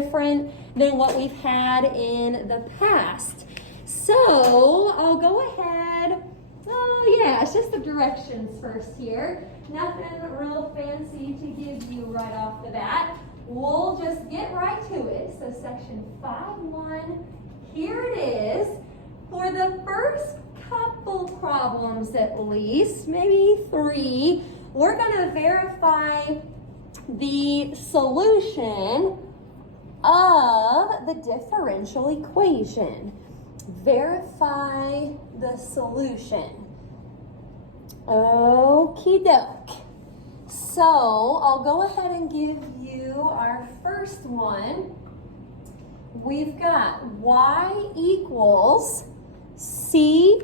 different than what we've had in the past. So I'll go ahead. Oh yeah, it's just the directions first here. Nothing real fancy to give you right off the bat. We'll just get right to it. So section 5.1, here it is. For the first couple problems at least, maybe 3, we're going to verify the solution of the differential equation. Verify the solution. Okie doke. So I'll go ahead and give you our first one. We've got y equals c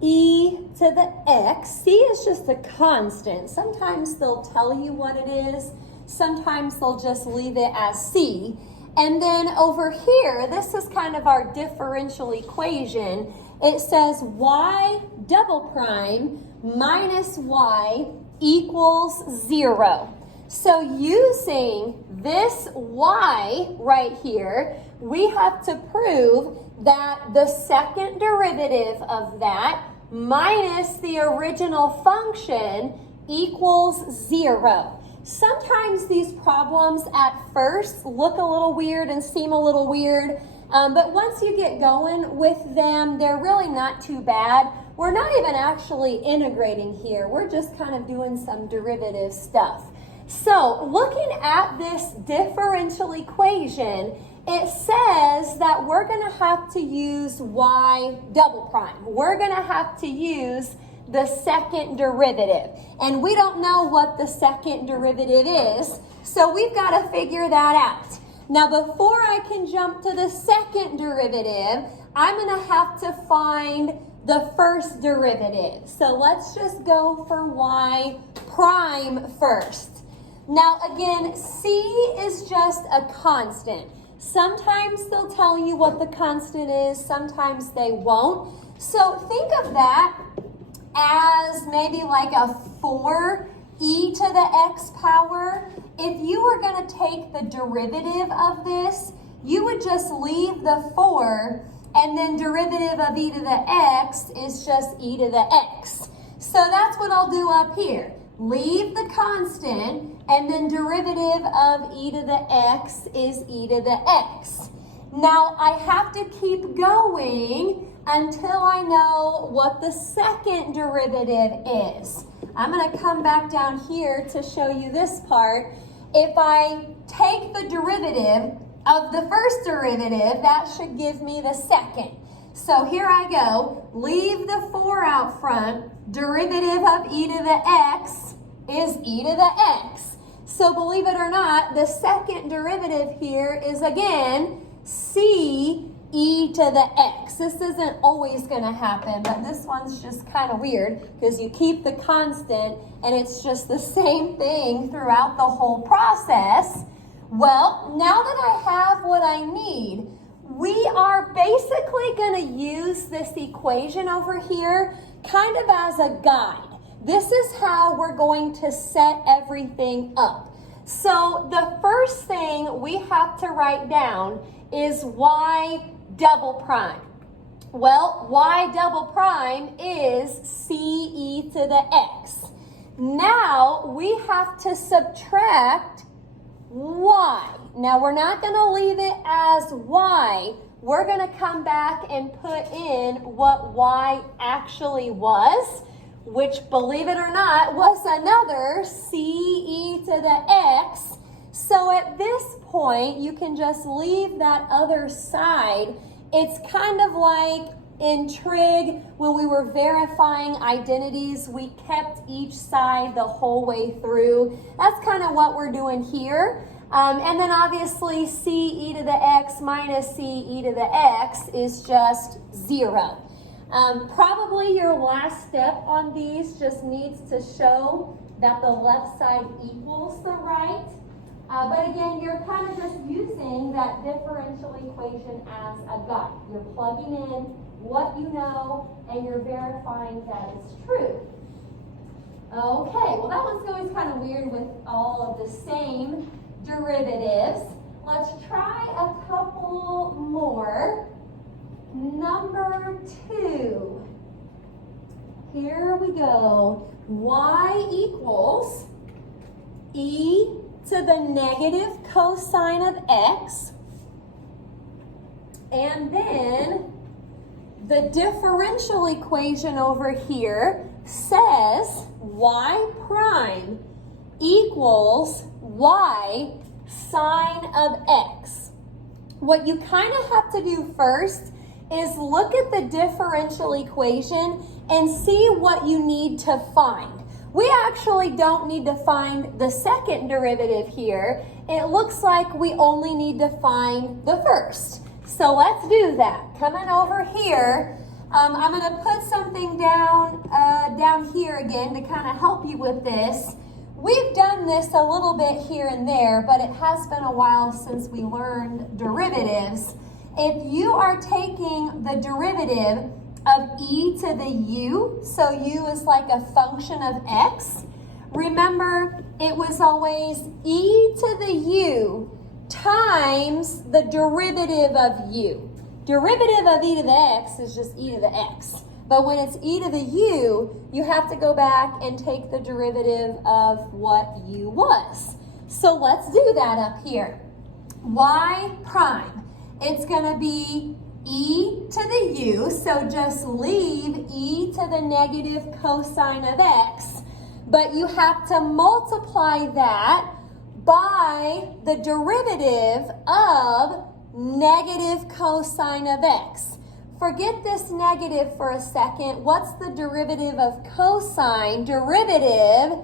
e to the x. C is just a constant. Sometimes they'll tell you what it is. Sometimes they'll just leave it as c. And then over here, this is kind of our differential equation. It says y double prime minus y equals 0. So using this y right here, we have to prove that the second derivative of that minus the original function equals 0. Sometimes these problems at first look a little weird and seem a little weird, but once you get going with them, they're really not too bad. We're not even actually integrating here. We're just kind of doing some derivative stuff. So looking at this differential equation, it says that we're going to have to use y double prime. We're going to have to use the second derivative. And we don't know what the second derivative is, so we've got to figure that out. Now, before I can jump to the second derivative, I'm going to have to find the first derivative. So let's just go for y prime first. Now, again, c is just a constant. Sometimes they'll tell you what the constant is, sometimes they won't. So think of that as maybe like a 4e to the x power. If you were going to take the derivative of this, you would just leave the 4, and then derivative of e to the x is just e to the x. So that's what I'll do up here. Leave the constant, and then derivative of e to the x is e to the x. Now I have to keep going until I know what the second derivative is. I'm going to come back down here to show you this part. If I take the derivative of the first derivative, that should give me the second. So here I go. Leave the 4 out front. Derivative of e to the x is e to the x. So believe it or not, the second derivative here is again c e to the x. This isn't always going to happen, but this one's just kind of weird because you keep the constant and it's just the same thing throughout the whole process. Well, now that I have what I need, we are basically going to use this equation over here kind of as a guide. This is how we're going to set everything up. So the first thing we have to write down is y double prime. Well, y double prime is c e to the x. Now we have to subtract y. Now we're not going to leave it as y. We're going to come back and put in what y actually was, which, believe it or not, was another c e to the x. So at this point, you can just leave that other side. It's kind of like in trig, when we were verifying identities, we kept each side the whole way through. That's kind of what we're doing here. And then obviously c e to the x minus c e to the x is just 0. Probably your last step on these just needs to show that the left side equals the right. But again, you're kind of just using that differential equation as a guide. You're plugging in what you know and you're verifying that it's true. Okay, well that one's always kind of weird with all of the same derivatives. Let's try a couple more. Number 2. Here we go. Y equals e to the negative cosine of x. And then the differential equation over here says y prime equals y sine of x. What you kind of have to do first is look at the differential equation and see what you need to find. We actually don't need to find the second derivative here. It looks like we only need to find the first. So let's do that. Coming over here, I'm going to put something down here again to kind of help you with this. We've done this a little bit here and there, but it has been a while since we learned derivatives. If you are taking the derivative of e to the u, so u is like a function of x, remember it was always e to the u times the derivative of u. Derivative of e to the x is just e to the x. But when it's e to the u, you have to go back and take the derivative of what u was. So let's do that up here. Y prime, it's going to be e to the u, so just leave e to the negative cosine of x, but you have to multiply that by the derivative of negative cosine of x. Forget this negative for a second. What's the derivative of cosine? Derivative,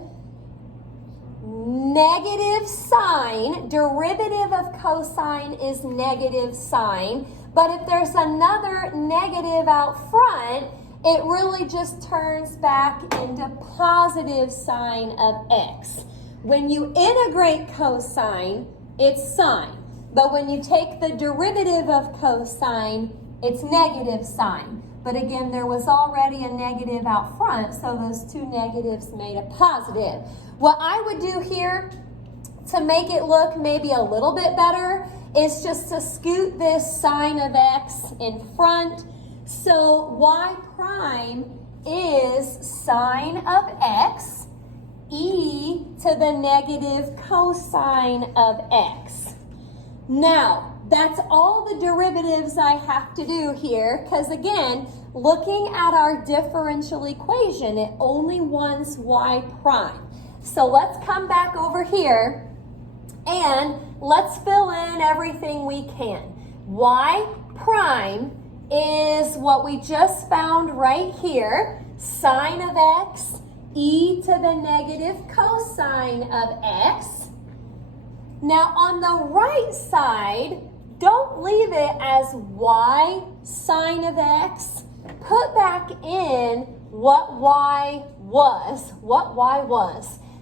negative sine. Derivative of cosine is negative sine. But if there's another negative out front, it really just turns back into positive sine of x. When you integrate cosine, it's sine. But when you take the derivative of cosine, it's negative sine. But again, there was already a negative out front, so those two negatives made a positive. What I would do here to make it look maybe a little bit better is just to scoot this sine of x in front. So y prime is sine of x, e to the negative cosine of x. Now, that's all the derivatives I have to do here, because again, looking at our differential equation, it only wants y prime. So let's come back over here and let's fill in everything we can. Y prime is what we just found right here, sine of x, e to the negative cosine of x. Now on the right side, don't leave it as y sine of x. Put back in what y was.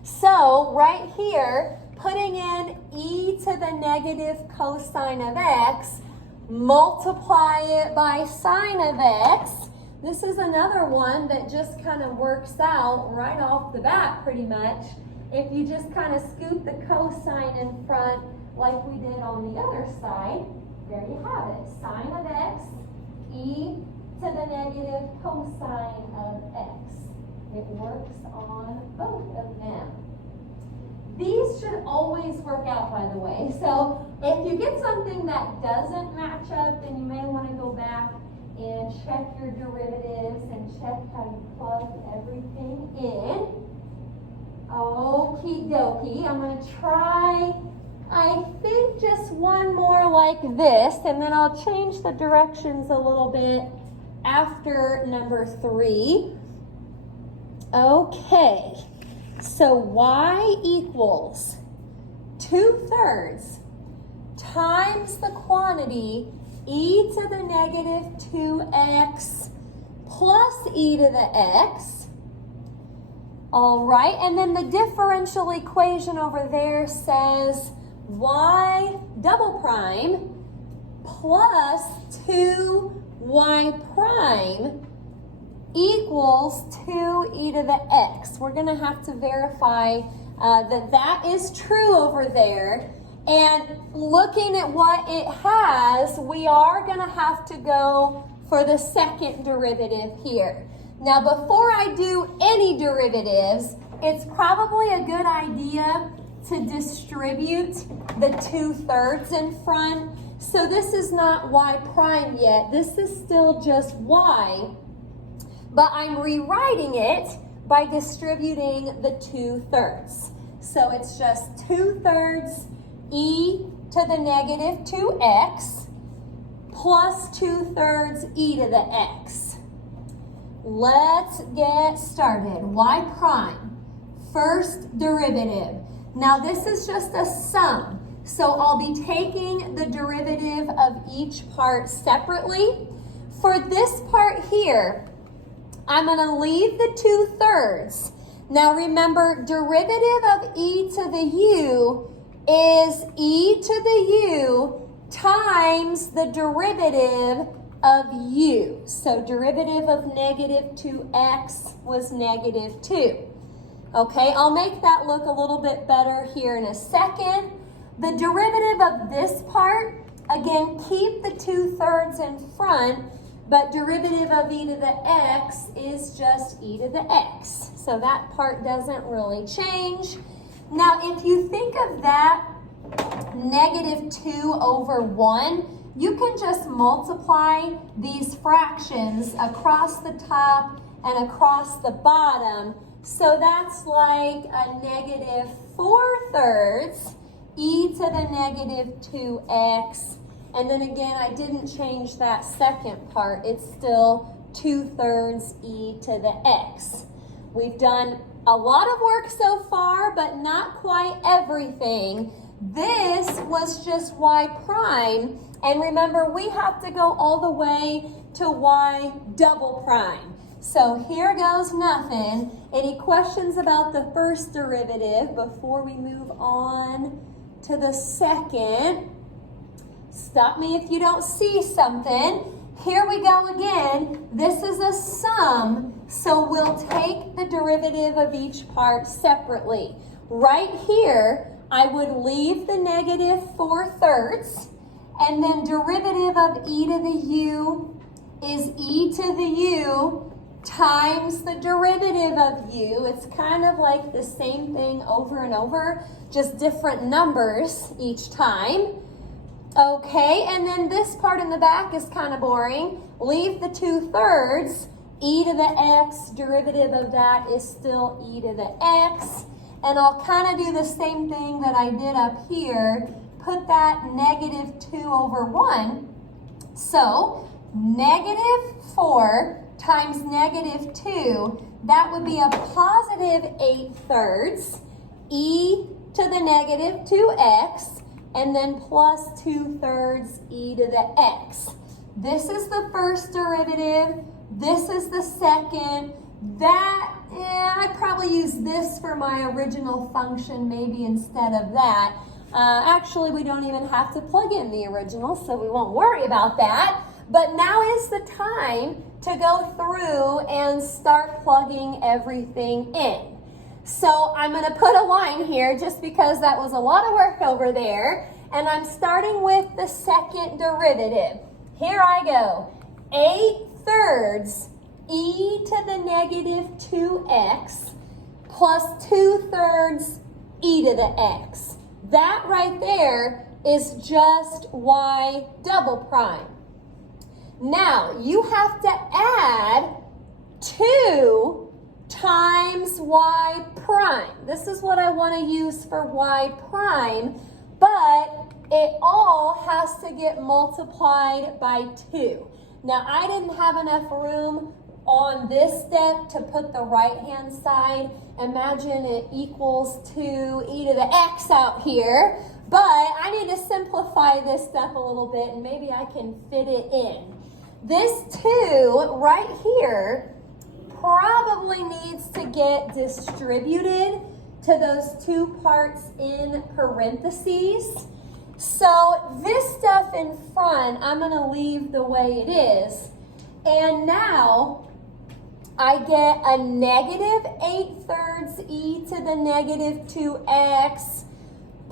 So right here, putting in e to the negative cosine of x, multiply it by sine of x. This is another one that just kind of works out right off the bat pretty much. If you just kind of scoop the cosine in front like we did on the other side, there you have it. Sine of x, e to the negative cosine of x. It works on both of them. These should always work out, by the way. So if you get something that doesn't match up, then you may want to go back and check your derivatives and check how you plug everything in. Okie dokie. I'm going to try, I think, just one more like this, and then I'll change the directions a little bit after number 3. Okay, so y equals 2/3 times the quantity e to the negative 2x plus e to the x. All right, and then the differential equation over there says y double prime plus 2y prime equals 2e to the x. We're going to have to verify that is true over there. And looking at what it has, we are going to have to go for the second derivative here. Now, before I do any derivatives, it's probably a good idea to distribute the 2/3 in front. So this is not y prime yet. This is still just y, but I'm rewriting it by distributing the 2/3. So it's just 2/3 e to the negative 2x plus 2/3 e to the x. Let's get started. Y prime, first derivative. Now this is just a sum, so I'll be taking the derivative of each part separately. For this part here, I'm going to leave the 2/3. Now remember, derivative of e to the u is e to the u times the derivative of u. So derivative of negative 2x was negative 2. Okay, I'll make that look a little bit better here in a second. The derivative of this part, again, keep the 2/3 in front, but derivative of e to the x is just e to the x. So that part doesn't really change. Now, if you think of that negative 2 over 1, you can just multiply these fractions across the top and across the bottom. So that's like a negative 4/3 e to the negative 2x. And then again, I didn't change that second part. It's still 2/3 e to the x. We've done a lot of work so far, but not quite everything. This was just y prime. And remember, we have to go all the way to y double prime. So here goes nothing. Any questions about the first derivative before we move on to the second? Stop me if you don't see something. Here we go again. This is a sum, so we'll take the derivative of each part separately. Right here, I would leave the negative 4/3, and then derivative of e to the u is e to the u times the derivative of u. It's kind of like the same thing over and over, just different numbers each time. Okay, and then this part in the back is kind of boring. Leave the 2/3. E to the x, derivative of that is still e to the x. And I'll kind of do the same thing that I did up here. Put that negative 2 over 1. So, negative 4 times negative 2, that would be a positive 8/3 e to the negative 2x, and then plus 2/3 e to the x. This is the first derivative. This is the second. I'd probably use this for my original function maybe instead of that. Actually, we don't even have to plug in the original, so we won't worry about that. But now is the time to go through and start plugging everything in. So I'm going to put a line here just because that was a lot of work over there. And I'm starting with the second derivative. Here I go. 8/3 e to the negative 2x plus 2/3 e to the x. That right there is just y double prime. Now, you have to add 2 times y prime. This is what I want to use for y prime, but it all has to get multiplied by 2. Now, I didn't have enough room on this step to put the right-hand side. Imagine it equals 2 e to the x out here, but I need to simplify this step a little bit, and maybe I can fit it in. This 2 right here probably needs to get distributed to those 2 parts in parentheses. So this stuff in front, I'm going to leave the way it is. And now I get a negative 8/3 e to the negative 2x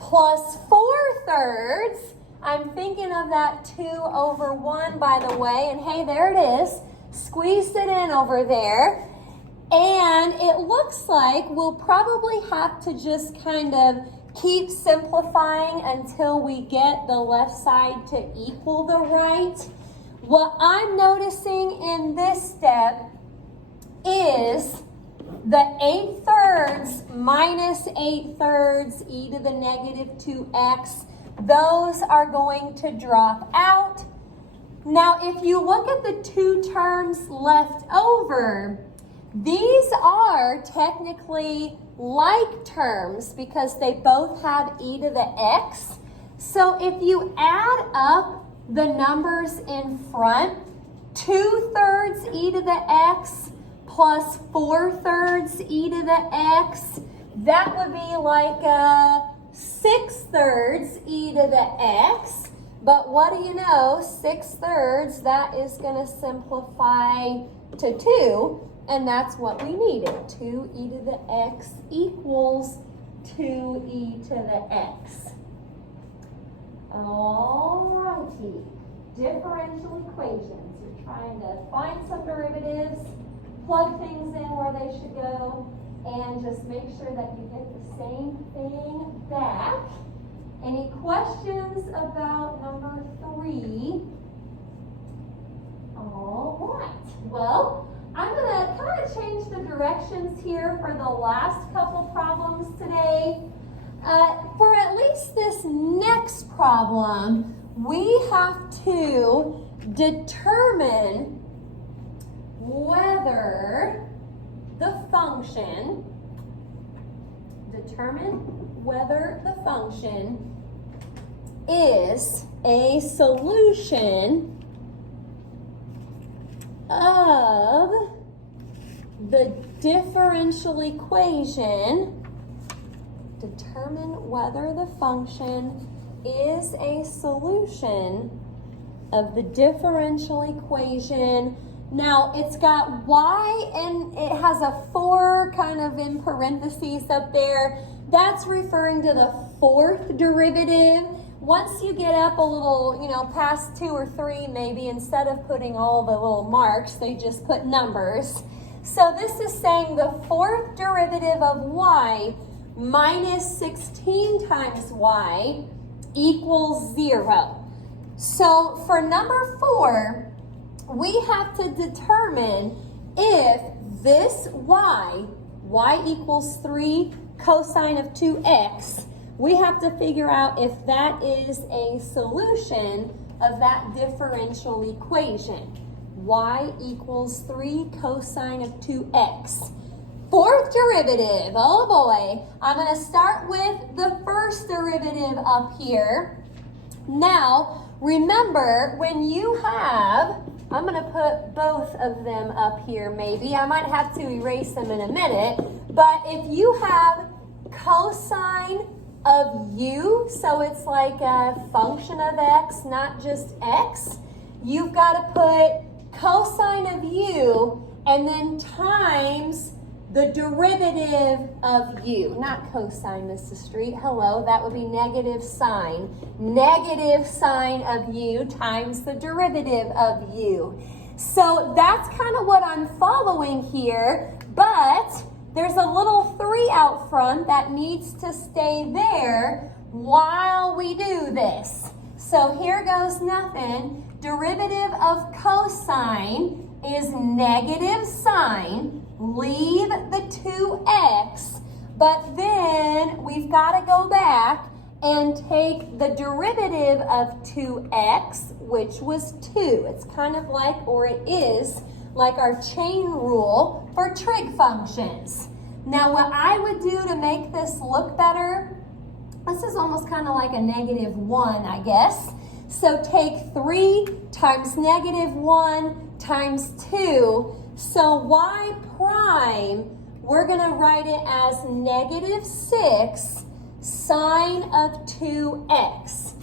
plus 4/3. I'm thinking of that 2/1, by the way. And hey, there it is. Squeezed it in over there. And it looks like we'll probably have to just kind of keep simplifying until we get the left side to equal the right. What I'm noticing in this step is the 8/3 minus 8/3 e to the negative 2x. Those are going to drop out. Now, if you look at the two terms left over, these are technically like terms because they both have e to the x. So if you add up the numbers in front, 2/3 e to the x plus 4/3 e to the x, that would be like 6/3 e to the x. But what do you know? 6/3, that is going to simplify to 2. And that's what we needed. 2e to the x equals 2e to the x. Alrighty. Differential equations. You're trying to find some derivatives, plug things in where they should go, and just make sure that you get the same thing back. Any questions about number 3? All right. Well, I'm going to kind of change the directions here for the last couple problems today. For at least this next problem, we have to determine whether the function is a solution of the differential equation. Determine whether the function is a solution of the differential equation. Now, it's got y and it has a 4 kind of in parentheses up there. That's referring to the fourth derivative. Once you get up a little, past 2 or 3, maybe instead of putting all the little marks, they just put numbers. So this is saying the fourth derivative of y minus 16 times y equals 0. So for number 4, we have to determine if this y equals 3 cosine of 2x, we have to figure out if that is a solution of that differential equation. Y equals 3 cosine of 2x. Fourth derivative, oh boy. I'm going to start with the first derivative up here. Now, remember, when you have, I'm going to put both of them up here maybe. I might have to erase them in a minute. But if you have cosine of u, so it's like a function of x, not just x, you've got to put cosine of u and then times the derivative of u. Not cosine, Mrs. Street. Hello, that would be negative sine. Negative sine of u times the derivative of u. So that's kind of what I'm following here, but there's a little 3 out front that needs to stay there while we do this. So here goes nothing. Derivative of cosine is negative sine. Leave the 2x, but then we've got to go back and take the derivative of 2x, which was 2. It's kind of like, or it is, like our chain rule for trig functions. Now, what I would do to make this look better, this is almost kind of like a negative 1, I guess. So take 3 times negative 1 times 2. So y prime, we're going to write it as negative 6 sine of 2x.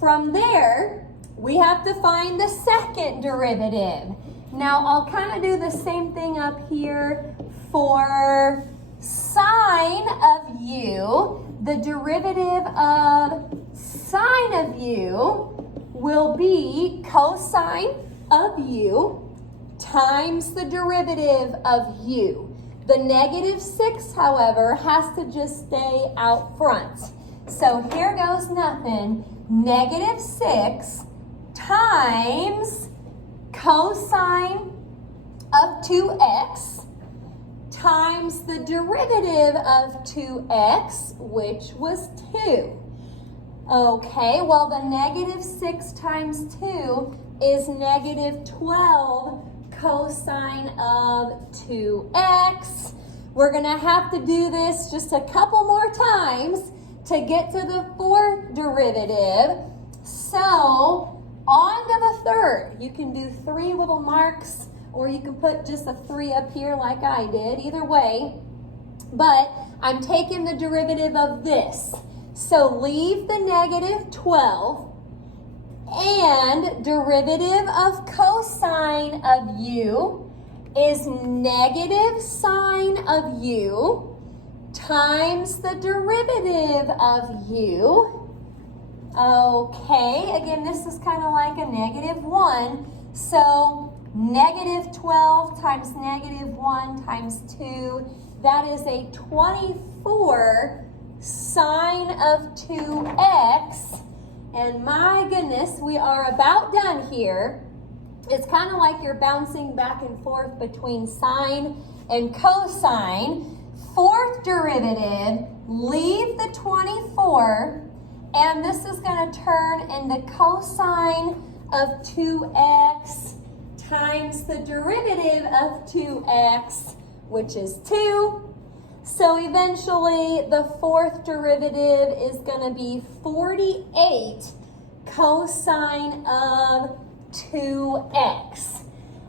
From there, we have to find the second derivative. Now, I'll kind of do the same thing up here for sine of u. the derivative of sine of u will be cosine of u times the derivative of u. The -6, however, has to just stay out front. So here goes nothing. -6 times cosine of 2x times the derivative of 2x, which was 2. Okay, well the -6 times 2 is -12 cosine of 2x. We're going to have to do this just a couple more times to get to the fourth derivative. So on to the third. You can do 3 little marks, or you can put just a 3 up here like I did, either way. But I'm taking the derivative of this. So leave the -12, and derivative of cosine of u is -sine of u times the derivative of u. Okay, again, this is kind of like a -1. So -12 times -1 times 2, that is a 24 sine of 2x. And my goodness, we are about done here. It's kind of like you're bouncing back and forth between sine and cosine. Fourth derivative, leave the 24, and this is going to turn into cosine of 2x times the derivative of 2x, which is 2. So eventually the fourth derivative is going to be 48 cosine of 2x.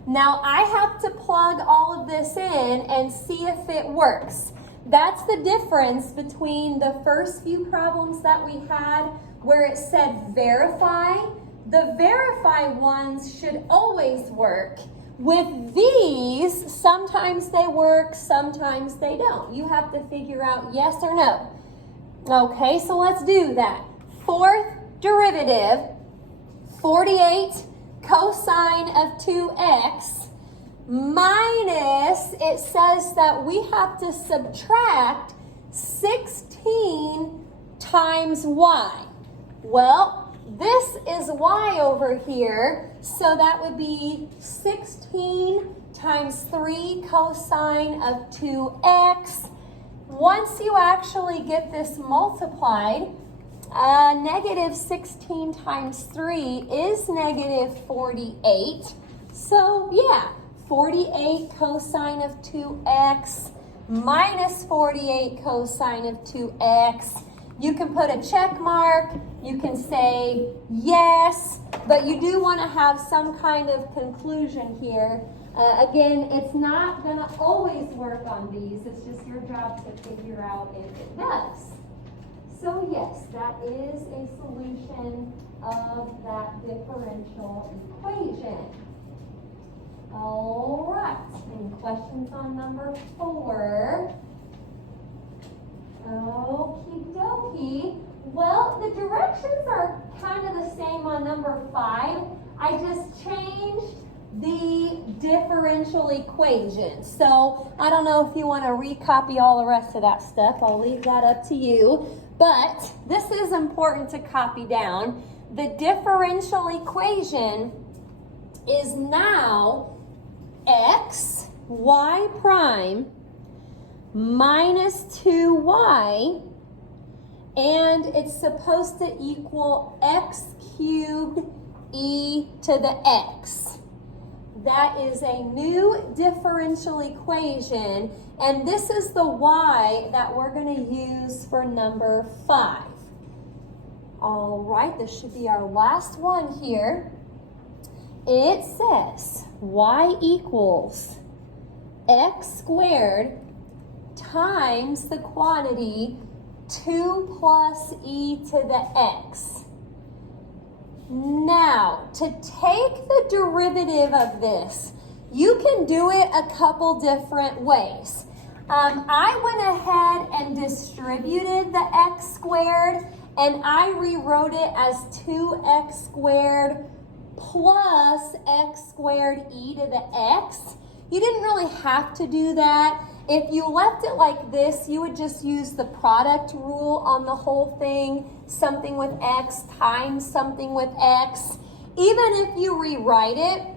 Now I have to plug all of this in and see if it works. That's the difference between the first few problems that we had where it said verify. The verify ones should always work. With these, sometimes they work, sometimes they don't. You have to figure out yes or no. Okay, so let's do that. Fourth derivative, 48 cosine of 2x minus, it says that we have to subtract 16 times y. Well, this is y over here, so that would be 16 times 3 cosine of 2x. Once you actually get this multiplied, -16 times 3 is -48. So yeah, 48 cosine of 2x minus 48 cosine of 2x. You can put a check mark, you can say yes, but you do want to have some kind of conclusion here. Again, it's not going to always work on these. It's just your job to figure out if it does. So yes, that is a solution of that differential equation. All right, any questions on number 4? Okie dokie. Well, the directions are kind of the same on number 5. I just changed the differential equation. So I don't know if you want to recopy all the rest of that stuff. I'll leave that up to you. But this is important to copy down. The differential equation is now x, y prime, minus 2y, and it's supposed to equal x cubed e to the x. That is a new differential equation, and this is the y that we're going to use for number 5. All right, this should be our last one here. It says y equals x squared times the quantity 2 plus e to the x. Now, to take the derivative of this, you can do it a couple different ways. I went ahead and distributed the x squared, and I rewrote it as 2x squared plus x squared e to the x. You didn't really have to do that. If you left it like this, you would just use the product rule on the whole thing. Something with x times something with x. Even if you rewrite it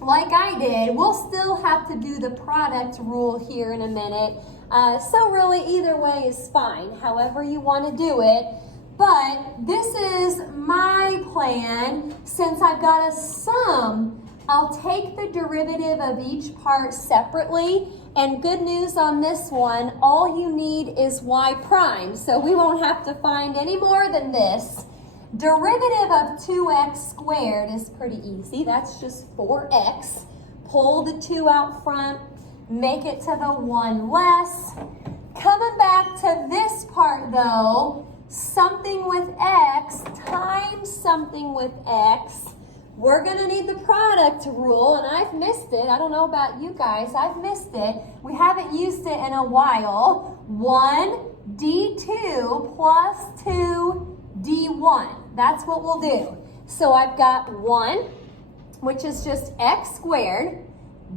like I did, we'll still have to do the product rule here in a minute. So really either way is fine, however you want to do it. But this is my plan. Since I've got a sum, I'll take the derivative of each part separately. And good news on this one, all you need is y prime. So we won't have to find any more than this. Derivative of 2x squared is pretty easy. That's just 4x. Pull the 2 out front, make it to the 1 less. Coming back to this part though, something with x times something with x. We're going to need the product rule, and I've missed it. I don't know about you guys. I've missed it. We haven't used it in a while. 1 d2 plus 2 d1. That's what we'll do. So I've got 1, which is just x squared,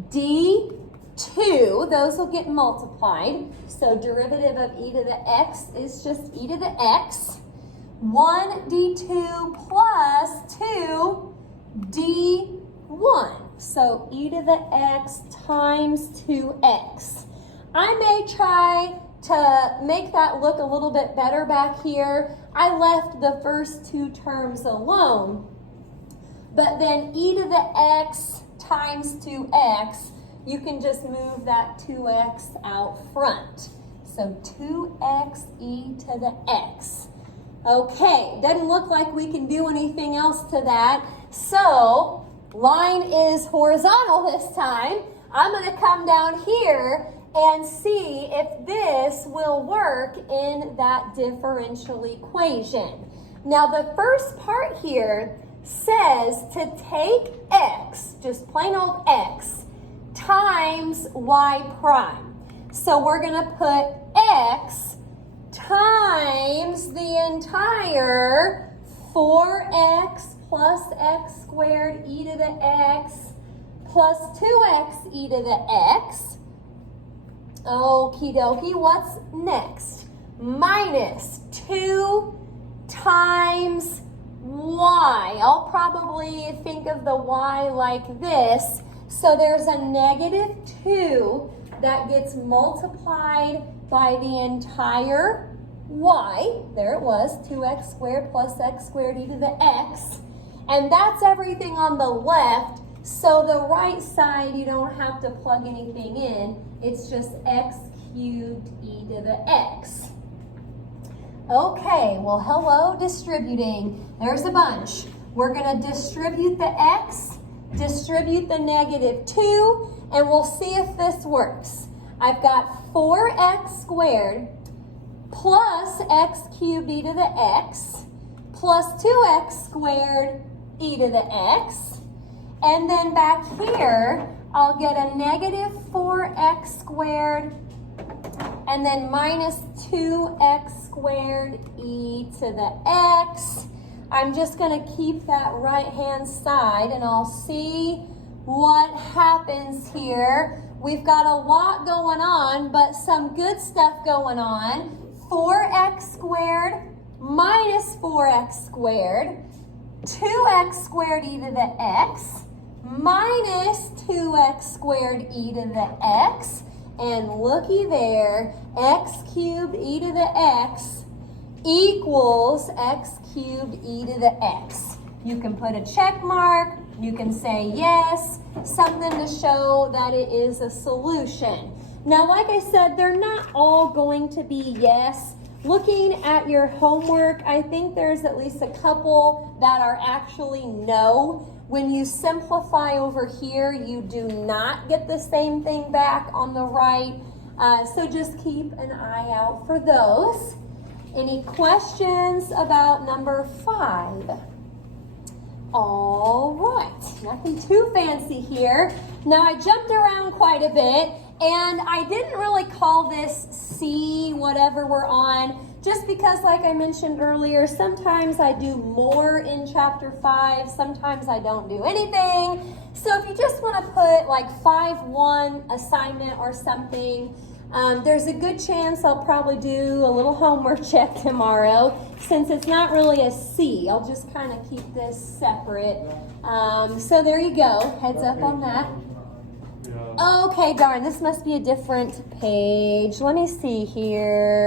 d2, those will get multiplied. So derivative of e to the x is just e to the x. 1 d2 plus 2 d1. So e to the x times 2x. I may try to make that look a little bit better back here. I left the first 2 terms alone, but then e to the x times 2x, you can just move that 2x out front. So 2x e to the x. Okay, doesn't look like we can do anything else to that. So line is horizontal this time. I'm going to come down here and see if this will work in that differential equation. Now the first part here says to take x, just plain old x, times y prime. So we're going to put x times the entire 4x plus x squared e to the x plus 2x e to the x. Okie dokie, what's next? Minus 2 times y. I'll probably think of the y like this. So there's a negative 2 that gets multiplied by the entire y. There it was, 2x squared plus x squared e to the x. And that's everything on the left. So the right side, you don't have to plug anything in. It's just x cubed e to the x. Okay, well, hello, distributing. There's a bunch. We're going to distribute the x, distribute the negative 2, and we'll see if this works. I've got 4x squared plus x cubed e to the x plus 2x squared e to the x. And then back here, I'll get a negative 4x squared and then minus 2x squared e to the x. I'm just going to keep that right-hand side and I'll see what happens here. We've got a lot going on, but some good stuff going on. 4x squared minus 4x squared, 2x squared e to the x, minus 2x squared e to the x, and looky there, x cubed e to the x equals x cubed e to the x. You can put a check mark, you can say yes, something to show that it is a solution. Now, like I said, they're not all going to be yes. Looking at your homework, I think there's at least a couple that are actually no. When you simplify over here, you do not get the same thing back on the right. So just keep an eye out for those. Any questions about number 5? All right, nothing too fancy here. Now I jumped around quite a bit, And I didn't really call this C, whatever we're on, just because, like I mentioned earlier, sometimes I do more in chapter 5, sometimes I don't do anything. So if you just want to put like 5-1 assignment or something, there's a good chance I'll probably do a little homework check tomorrow, since it's not really a C. I'll just kind of keep this separate. So there you go. Heads up on that. Okay, darn, this must be a different page. Let me see here.